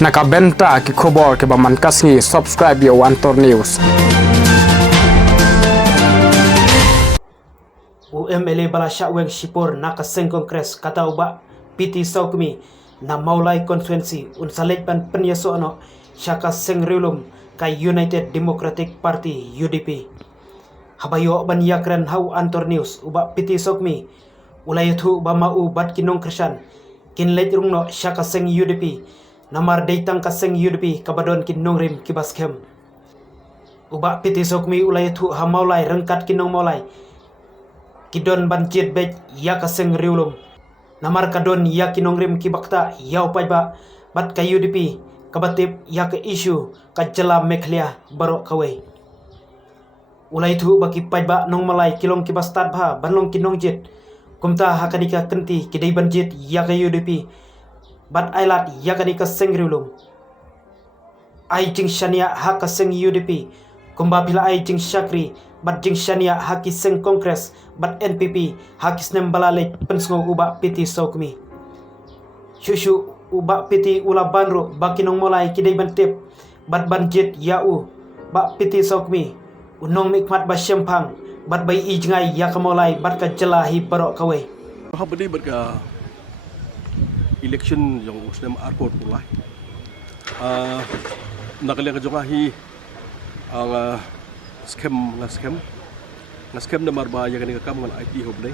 nakabenta ki khobor ke baman kasngi subscribe yo Antor News. UMLA Balasya Weng Shipor nakaseng kongres kata uba PT Saukmi na maulai konferensi unsalit pan penyaso ano syaka seng rilum kay United Democratic Party UDP. Habayo ban yakran hau Antor News uba PT Saukmi ulay thu ba mau bat kinong krisyan kinlet rungno syaka seng UDP namar deitang kaseng UDP kabadon kinong rim kibaskem. Uba PT Saukmi ulay thu ha maulai rengkat kinong maulai kidon banjir bej ya kaseng riulum namar kadon ya kinong rim kibakta ya upai ba bat ka UDP kabatip ya ke isu ka jela meklia baro kawe ulai thu baki pai ba nong malai kilong kibastat bha banlong kinong jit kumta hakadika kenti kidai banjit ya ka UDP bat ailat ya kadika seng riulum ai jing shania ha ka seng UDP kumba bila ai jing syakri bat jing shania haki seng kongres bat NPP haki snem balale pensngo uba PT Saukmi shushu uba PT ula banro bakinong mulai kidai bantip bat banjit yau ba PT Saukmi unong mikmat ba syempang bat bai ijngai ya kamolai bat ka jelahi barok kawe habdi berka election yang usnem airport mulai nakalian ka jongahi ang scam na marba ya kani ka kam ngal IT hoblay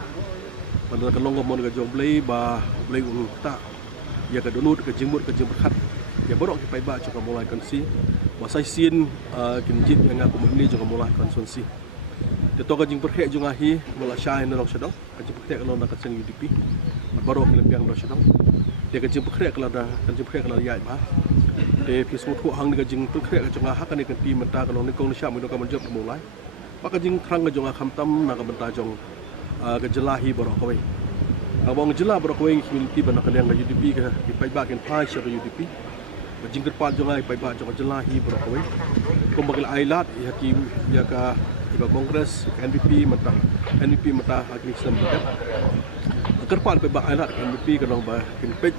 pada ka longo mon ka joblay ba hoblay ta ya ka donut ka jingmut khat ya borok ki pai ba cho ka mulai konsi ba sai sin kinjit yang aku ni jo ka mulai konsi de to ka jing perhe jo ngahi mula syai na rok sedong ka jing perhe ka lon ka seng UDP borok ki lempiang do sedong de ka jing perhe ka la da ka jing perhe ka la ya ba de pisu thu hang ni ka jing perhe ka jo nga hakani kan ti menta ka lon ni kong ni syam ni ka mon job mulai maka jing krang ka jonga khamtam na ka benta jong ka jelahi borok kawai abang jela borok kawai community bana kalian ka UDP ka pai ba ken pai sya ka UDP jing kerpat jonga pai ba jong jelahi borok kawai kumbagil ailat ya ki ya ka iba kongres NPP mata hakni sem bedak kerpat pai ba ailat NPP ka long ba ken pej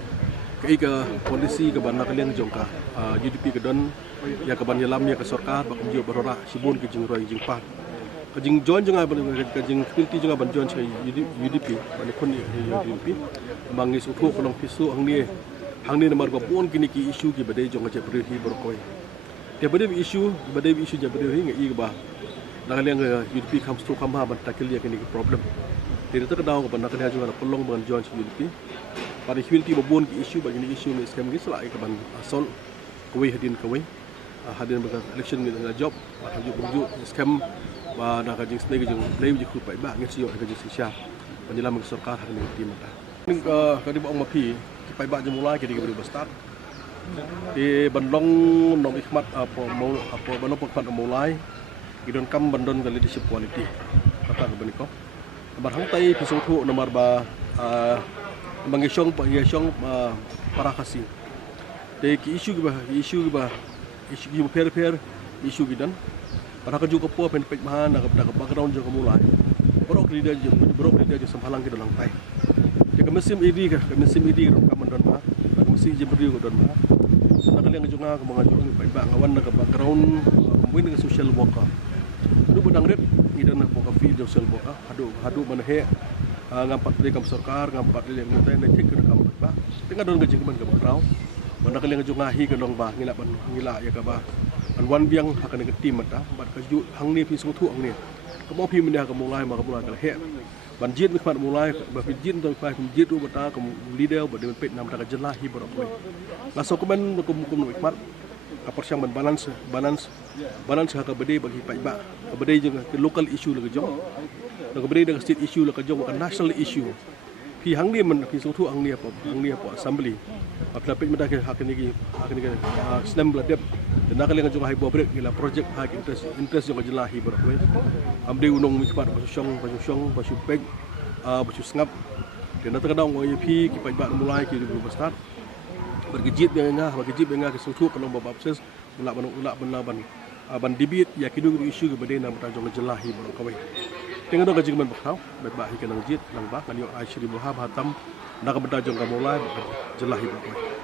ka kondisi ka bana kalian jong ka UDP ka don ya ka ban yalam ya ka sarkar ba kumjo barora sibun ki jing roi jing pat kajing join juga kajing community juga ban join UDP ban kon UDP mangi su thu kolong pisu hang ni nomor ko pon kini ki issue ki badai jong je beri hi berkoi te badai issue je beri ngai ba nakaliang UDP comes to kam ha ban takil ya kini problem te ta daw ko ban nakaliang juga kolong ban join UDP pada community babon ki issue ba kini issue ni scam gi sala ka ban asol kawai hadin baga election ni na job haju scam ba na ka jing snake jing play ji khu pai ba ngi siyo ka jing sisya penjelam ke sarkar ni tim ta ning ka di bong mapi pai ba jemulai ke di beri start di bandong nom ikhmat apa bandong pokpat mulai idon kam bandon ka leadership quality kata ka beniko bar hang tai pisu thu nomor ba mangisong pa yasong para kasi de ki issue ba issue per issue gidan para ka juga po pen pek mahan na ka background jo kamulai borok leader jo sampalang ke dalang pai de ka mesim idi ro ka mandon ma ka mesim je beri ko don ma na kalian jo nga ka mga jo pai ba ngawan na ka background mungkin ka social worker du bodang ret gidan na po ka field social worker hadu man he ngampat de kam sarkar ngampat de ngata na cek ka kam ba tinga don ka jing man ka background mana kalian jo ngahi ka dong ba ngila ya ka ba wan biang akan ke tim mata bat ka ju hang ni pi su thu ang ni ka mo pi mendah ka mulai ka he ban jit mi khat mulai ba pi jit to pa jit ru bata ka leader ba de pet nam ta ka jelahi borok we la so komen ko mi khat ka persyang ban balance ha ka bede bagi pai ba ka bede je ke local issue la ka jong ka bede da state issue la ka jong ka national issue pi hang ni man pi su thu hang ni apa assembly apla pet mata ke hak ni ke slam bla dep dan nakalian juga hai bobrek gila project hak interest juga jelahi berapa amde unong mikpat basu peg basu ngap dan terkadang OIP ki pai ba mulai ki di start bergejit dengan ke sutu kalau babab ses ban debit ya ki du isu ke badena mata jong jelahi berapa tengah dong kajing man bakau ba hi kanang jit lang ba kanyo ai shri muhab hatam nak benda jong ka mulai jelahi berapa